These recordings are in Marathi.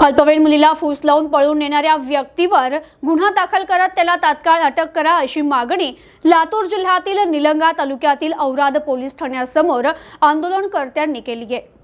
अल्पवयीन मुलीला फूस लावून पळून नेणाऱ्या व्यक्तीवर गुन्हा दाखल करत त्याला तात्काळ अटक करा अशी मागणी लातूर जिल्ह्यातील निलंगा तालुक्यातील औराद पोलीस ठाण्यासमोर आंदोलनकर्त्यांनी केली आहे.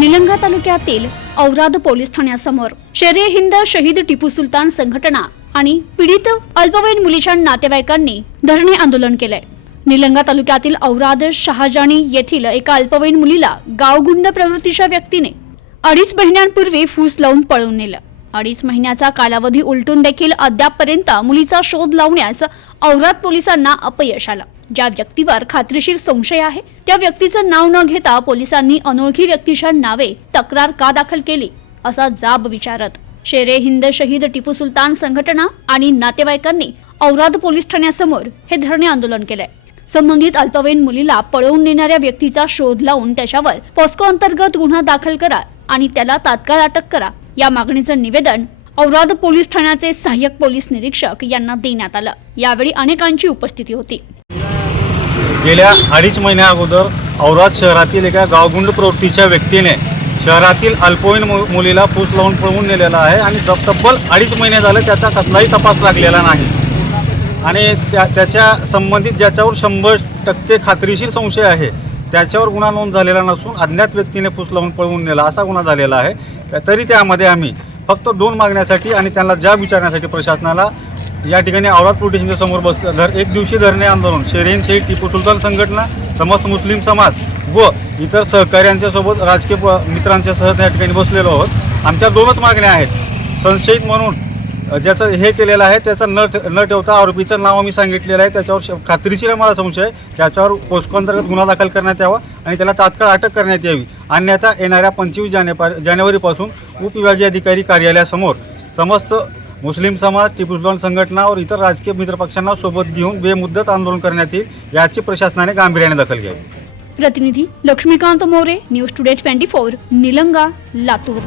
निलंगा तालुक्यातील औराद पोलीस ठाण्यासमोर शेरे हिंद शहीद टिपू सुलतान संघटना आणि पीडित अल्पवयीन मुलीच्या नातेवाईकांनी धरणे आंदोलन केलंय निलंगा तालुक्यातील औराद शहाजानी येथील एका अल्पवयीन मुलीला गावगुंड प्रवृत्तीच्या व्यक्तीने अडीच महिन्यांपूर्वी फूस लावून पळवून नेलं. अडीच महिन्याचा कालावधी उलटून देखील अद्यापपर्यंत मुलीचा शोध लावण्यास औराद पोलिसांना अपयश आलं. ज्या व्यक्तीवर खात्रीशीर संशय आहे त्या व्यक्तीचं नाव न घेता पोलिसांनी अनोळखी व्यक्तीच्या नावे तक्रार का दाखल केली असा जाब विचारत. शेरे हिंद शहीद टिपू सुलतान संघटना आणि नातेवाईकांनी औराद पोलीस ठाण्यासमोर हे धरणे आंदोलन केलंय. संबंधित अल्पवयीन मुलीला पळवून नेणाऱ्या व्यक्तीचा शोध लावून त्याच्यावर पॉस्को अंतर्गत गुन्हा दाखल करा आणि त्याला तात्काळ अटक करा या मागणीचं निवेदन औराद पोलीस ठाण्याचे सहाय्यक पोलीस निरीक्षक यांना देण्यात आलं. यावेळी अनेकांची उपस्थिती होती. गेल्या अडीच महिन्या अगोदर औराद शहरातील एका गावगुंड प्रवृत्तीच्या व्यक्तीने शहरातील अल्पवयीन मु मुलीला फूस लावून पळवून नेलेला आहे आणि तब्बल अडीच महिने झाले त्याचा कसलाही तपास लागलेला नाही. आणि त्या त्याच्या संबंधित ज्याच्यावर शंभर टक्के खात्रीशीर संशय आहे त्याच्यावर गुन्हा नोंद झालेला नसून अज्ञात व्यक्तीने फूस लावून पळवून नेला असा गुन्हा झालेला आहे. तरी त्यामध्ये आम्ही फक्त दोन मागण्यासाठी आणि त्यांना जाब विचारण्यासाठी प्रशासनाला या ठिकाणी औराद पोलीस समोर बस धर एक दिवशी धरणे आंदोलन. शेरेन शेख टिपू सुलतान संघटना समस्त मुस्लिम समाज व इतर सहकाऱ्यांच्या सोबत राजकीय प- मित्रांच्या सह त्या ठिकाणी बसलेलो आहोत. आमच्या दोनच मागण्या आहेत. संशयित म्हणून ज्याचं हे केलेलं आहे त्याचं न न ठेवता आरोपीचं नाव आम्ही सांगितलेलं आहे. त्याच्यावर श- खात्रीशीर आम्हाला संशय त्याच्यावर पोस्को अंतर्गत गुन्हा दाखल करण्यात यावा आणि त्याला तात्काळ अटक करण्यात यावी. अन्यथा येणाऱ्या पंचवीस जानेवारी जानेवारीपासून उपविभागीय अधिकारी कार्यालयासमोर समस्त मुस्लिम समाज टिपू सुलतान संघटना व इतर राजकीय मित्रपक्षांना सोबत घेऊन बेमुद्दत आंदोलन करण्यात येईल याची प्रशासनाने गांभीर्याने दखल घ्यावी. प्रतिनिधी Laxmikant More news today twenty four Nilanga Latur.